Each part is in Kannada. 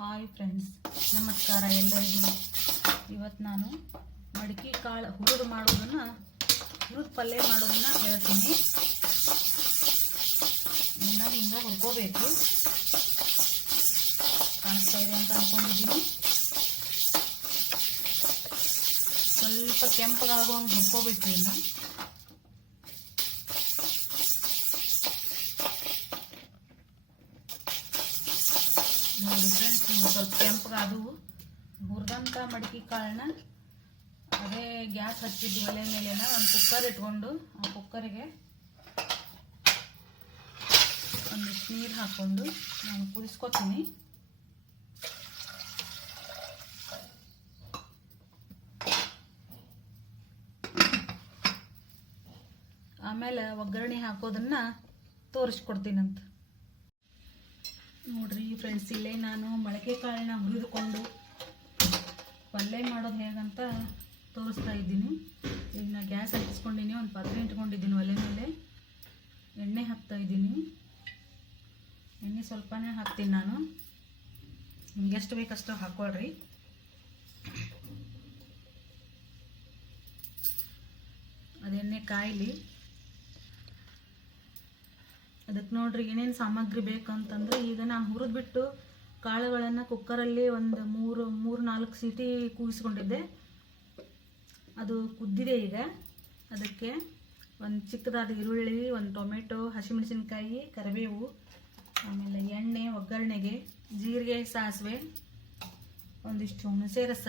ಹಾಯ್ ಫ್ರೆಂಡ್ಸ್, ನಮಸ್ಕಾರ ಎಲ್ಲರಿಗೂ. ಇವತ್ತು ನಾನು ಮಡಿಕೆ ಕಾಳು ಹುರಿದು ಪಲ್ಯ ಮಾಡೋದನ್ನು ಹೇಳ್ತೀನಿ. ಹಿಂಗೆ ಹುರ್ಕೋಬೇಕು. ಕಾಣಿಸ್ತಾ ಇದೆ ಅಂತ ಅಂದ್ಕೊಂಡಿದ್ದೀನಿ. ಸ್ವಲ್ಪ ಕೆಂಪಗಾಗುವಂಗೆ ಹುರ್ಕೋಬೇಕು. ಇನ್ನು ನೋಡಿ ಫ್ರೆಂಡ್ಸ್, ಸ್ವಲ್ಪ ಕೆಂಪಗಾದವು. ಹುರಿದಂಥ ಮಡಿಕೆ ಕಾಳನ್ನ ಅದೇ ಗ್ಯಾಸ್ ಹಚ್ಚಿದ್ದು ಒಲೆ ಮೇಲೆನ ಒಂದು ಕುಕ್ಕರ್ ಇಟ್ಕೊಂಡು ಆ ಕುಕ್ಕರಿಗೆ ಒಂದಿಷ್ಟು ನೀರು ಹಾಕ್ಕೊಂಡು ನಾನು ಕುದಿಸ್ಕೊತೀನಿ. ಆಮೇಲೆ ಒಗ್ಗರಣೆ ಹಾಕೋದನ್ನ ತೋರಿಸ್ಕೊಡ್ತೀನಂತ. ನೋಡ್ರಿ ಫ್ರೆಂಡ್ಸ್, ಇಲ್ಲೇ ನಾನು ಮೊಳಕೆ ಕಾಳನ್ನ ಹುರಿದುಕೊಂಡು ಪಲ್ಯ ಮಾಡೋದು ಹೇಗಂತ ತೋರಿಸ್ತಾ ಇದ್ದೀನಿ. ಈಗ ನಾನು ಗ್ಯಾಸ್ ಹಚ್ಚಿಸ್ಕೊಂಡಿನಿ, ಒಂದು ಪಾತ್ರೆ ಇಟ್ಕೊಂಡಿದ್ದೀನಿ. ಒಲೆ ಮೇಲೆ ಎಣ್ಣೆ ಹಾಕ್ತಾ ಇದ್ದೀನಿ. ಎಣ್ಣೆ ಸ್ವಲ್ಪನೇ ಹಾಕ್ತೀನಿ ನಾನು. ನಿಮ್ಗೆ ಎಷ್ಟು ಬೇಕಷ್ಟು ಹಾಕ್ಕೊಳ್ರಿ. ಅದೆಣ್ಣೆ ಕಾಯಿಲಿ. ಅದಕ್ಕೆ ನೋಡ್ರಿ ಏನೇನು ಸಾಮಗ್ರಿ ಬೇಕಂತಂದ್ರೆ, ಈಗ ನಾನು ಹುರಿದ್ಬಿಟ್ಟು ಕಾಳುಗಳನ್ನು ಕುಕ್ಕರಲ್ಲಿ ಒಂದು ಮೂರು ನಾಲ್ಕು ಸೀಟಿ ಕೂಗಿಸ್ಕೊಂಡಿದ್ದೆ. ಅದು ಕುದ್ದಿದೆ. ಈಗ ಅದಕ್ಕೆ ಒಂದು ಚಿಕ್ಕದಾದ ಈರುಳ್ಳಿ, ಒಂದು ಟೊಮೆಟೊ, ಹಸಿಮೆಣಸಿನ್ಕಾಯಿ, ಕರಿಬೇವು, ಆಮೇಲೆ ಎಣ್ಣೆ ಒಗ್ಗರಣೆಗೆ, ಜೀರಿಗೆ, ಸಾಸಿವೆ, ಒಂದಿಷ್ಟು ಹುಣಸೆ ರಸ,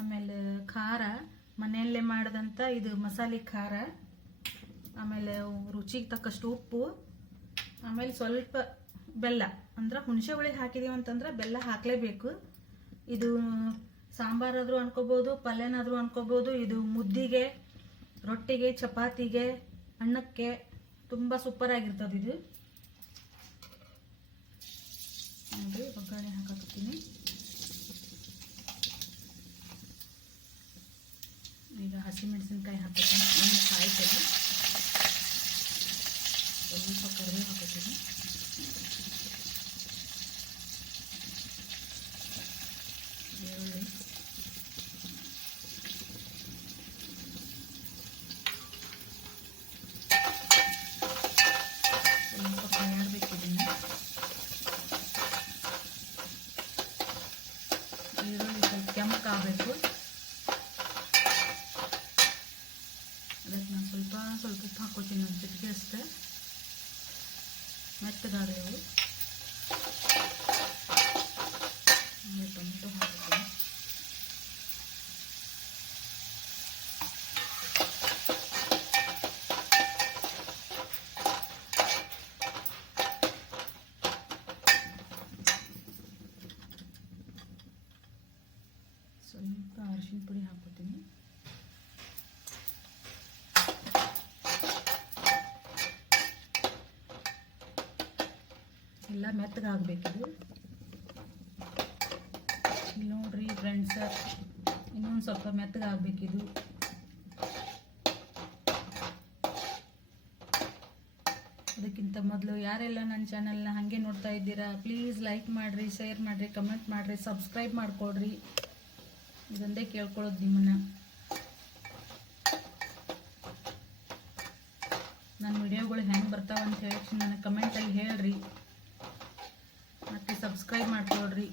ಆಮೇಲೆ ಖಾರ, ಮನೆಯಲ್ಲೇ ಮಾಡಿದಂಥ ಇದು ಮಸಾಲೆ ಖಾರ, ಆಮೇಲೆ ರುಚಿಗೆ ತಕ್ಕಷ್ಟು ಉಪ್ಪು, ಆಮೇಲೆ ಸ್ವಲ್ಪ ಬೆಲ್ಲ. ಅಂದ್ರೆ ಹುಣಸೆ ಹುಳಿ ಹಾಕಿದೀವಿ ಅಂತಂದ್ರೆ ಬೆಲ್ಲ ಹಾಕಲೇಬೇಕು. ಇದು ಸಾಂಬಾರಾದರೂ ಅನ್ಕೋಬೋದು, ಪಲ್ಯನಾದರೂ ಅನ್ಕೋಬೋದು. ಇದು ಮುದ್ದಿಗೆ, ರೊಟ್ಟಿಗೆ, ಚಪಾತಿಗೆ, ಅನ್ನಕ್ಕೆ ತುಂಬ ಸೂಪರ್ ಆಗಿರ್ತದೆ ಇದು. ನೋಡಿ, ಒಗ್ಗರಣೆ ಹಾಕತ್ತೀನಿ. ಈಗ ಹಸಿಮೆಣಸಿನ್ಕಾಯಿ ಹಾಕ್ತೀನಿ. ಎಣ್ಣೆ ಕಾಯ್ತದೆ. ಸ್ವಲ್ಪ ಕರಿಬೇವು ಹಾಕೋತೀನಿ. ಈರುಳ್ಳಿ, ಸ್ವಲ್ಪ ಕಾಯಬೇಕಿದ್ದೀನಿ. ಈರುಳ್ಳಿ ಸ್ವಲ್ಪ ಕೆಂಪಗಾಗಬೇಕು. ಅದಕ್ಕೆ ನಾನು ಸ್ವಲ್ಪ ಉಪ್ಪು ಹಾಕೋತೀನಿ, ಒಂದು ಚಿಟಿಕೆ ಅಷ್ಟೇ. ಮೆತ್ತಗಾದವು. ಟೊಮೆಟೊ ಹಾಕ್ತೀನಿ. ಸ್ವಲ್ಪ ಅರಿಶಿನ ಪುಡಿ ಹಾಕೋತೀನಿ. ಎಲ್ಲ ಮೆತ್ತಗಾಗಬೇಕಿದು. ನೋಡ್ರಿ ಫ್ರೆಂಡ್ಸ್, ಇನ್ನೊಂದು ಸ್ವಲ್ಪ ಮೆತ್ತಗಾಗಬೇಕಿದು. ಅದಕ್ಕಿಂತ ಮೊದಲು ಯಾರೆಲ್ಲ ನನ್ನ ಚಾನಲ್ನ ಹಾಗೆ ನೋಡ್ತಾ ಇದ್ದೀರಾ, ಪ್ಲೀಸ್ ಲೈಕ್ ಮಾಡಿರಿ, ಶೇರ್ ಮಾಡಿರಿ, ಕಮೆಂಟ್ ಮಾಡಿರಿ, ಸಬ್ಸ್ಕ್ರೈಬ್ ಮಾಡ್ಕೊಳ್ರಿ. ಇದೊಂದೇ ಕೇಳ್ಕೊಳ್ಳೋದು ನಿಮ್ಮನ್ನ. ನನ್ನ ವಿಡಿಯೋಗಳು ಹೆಂಗೆ ಬರ್ತಾವಂತ ಹೇಳಿ ನನಗೆ ಕಮೆಂಟಲ್ಲಿ ಹೇಳ್ರಿ. ಮತ್ತು ಸಬ್ಸ್ಕ್ರೈಬ್ ಮಾಡ್ಕೊಳ್ರಿ.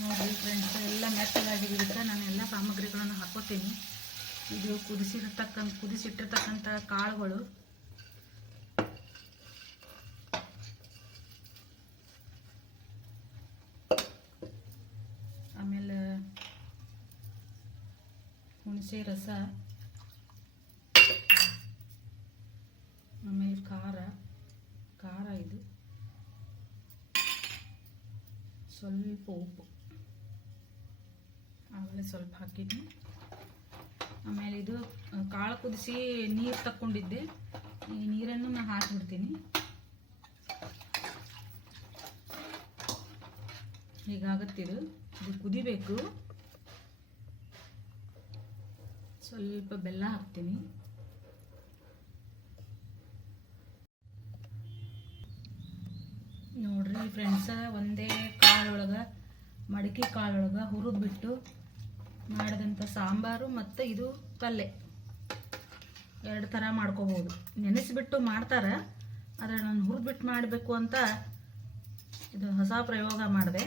ನೋಡಿರಿ ಫ್ರೆಂಡ್ಸ್, ಎಲ್ಲ ಮೆತ್ತಗಾಗಿದ್ದಕ್ಕೆ ನಾನು ಎಲ್ಲ ಸಾಮಗ್ರಿಗಳನ್ನು ಹಾಕೋತೀನಿ. ಇದು ಕುದಿಸಿಟ್ಟಿರ್ತಕ್ಕಂಥ ಕಾಳುಗಳು. ಆಮೇಲೆ ಹುಣಸೆ ರಸ, ಆಮೇಲೆ ಖಾರ ಇದು, ಸ್ವಲ್ಪ ಉಪ್ಪು ಆಮೇಲೆ ಸ್ವಲ್ಪ ಹಾಕಿದ್ನಿ. ಆಮೇಲೆ ಇದು ಕಾಳು ಕುದಿಸಿ ನೀರು ತಕ್ಕೊಂಡಿದ್ದೆ. ಈ ನೀರನ್ನು ನಾನು ಹಾಕಿಬಿಡ್ತೀನಿ. ಹೀಗಾಗತ್ತಿದು. ಇದು ಕುದಿಬೇಕು. ಸ್ವಲ್ಪ ಬೆಲ್ಲ ಹಾಕ್ತೀನಿ. ನೋಡ್ರಿ ಫ್ರೆಂಡ್ಸ, ಒಂದೇ ಕಾಳೊಳಗೆ ಮಡಿಕೆ ಕಾಳೊಳಗೆ ಹುರಿದ್ಬಿಟ್ಟು ಮಾಡಿದಂಥ ಸಾಂಬಾರು ಮತ್ತು ಇದು ಪಲ್ಯ ಎರಡು ಥರ ಮಾಡ್ಕೋಬೋದು. ನೆನೆಸಿಬಿಟ್ಟು ಮಾಡ್ತಾರೆ, ಆದರೆ ನಾನು ಹುರಿದ್ಬಿಟ್ಟು ಮಾಡಬೇಕು ಅಂತ ಇದು ಹೊಸ ಪ್ರಯೋಗ ಮಾಡಿದೆ.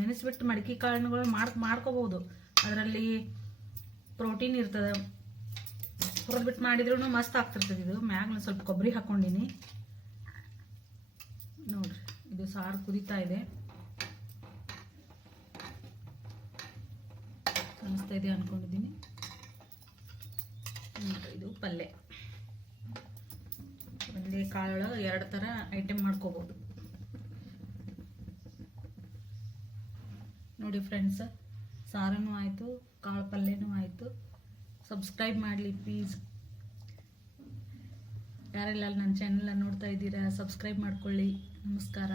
ನೆನೆಸಿಬಿಟ್ಟು ಮಡಿಕೆ ಕಾಳುಗಳು ಮಾಡ್ಕೋಬೋದು, ಅದರಲ್ಲಿ ಪ್ರೋಟೀನ್ ಇರ್ತದೆ. ಹುರಿದ್ಬಿಟ್ಟು ಮಾಡಿದ್ರೂ ಮಸ್ತ್ ಆಗ್ತಿರ್ತದೆ. ಇದು ಮ್ಯಾಗ ಸ್ವಲ್ಪ ಕೊಬ್ಬರಿ ಹಾಕ್ಕೊಂಡಿನಿ ನೋಡ್ರಿ. ಇದು ಸಾರು ಕುದೀತಾ ಇದೆ, ಕಾಣಿಸ್ತಾ ಇದೆ ಅನ್ಕೊಂಡಿದ್ದೀನಿ. ಇದು ಪಲ್ಯ, ಒಂದೇ ಕಾಳೊಳಗೆ ಎರಡು ಥರ ಐಟಮ್ ಮಾಡ್ಕೋಬೋದು ನೋಡಿ ಫ್ರೆಂಡ್ಸ್. ಸಾರನೂ ಆಯಿತು, ಕಾಳು ಪಲ್ಯನೂ ಆಯಿತು. ಸಬ್ಸ್ಕ್ರೈಬ್ ಮಾಡಲಿ ಪ್ಲೀಸ್. ಯಾರೆಲ್ಲ ನನ್ನ ಚಾನೆಲ್ ನೋಡ್ತಾ ಇದ್ದೀರಾ, ಸಬ್ಸ್ಕ್ರೈಬ್ ಮಾಡ್ಕೊಳ್ಳಿ. ನಮಸ್ಕಾರ.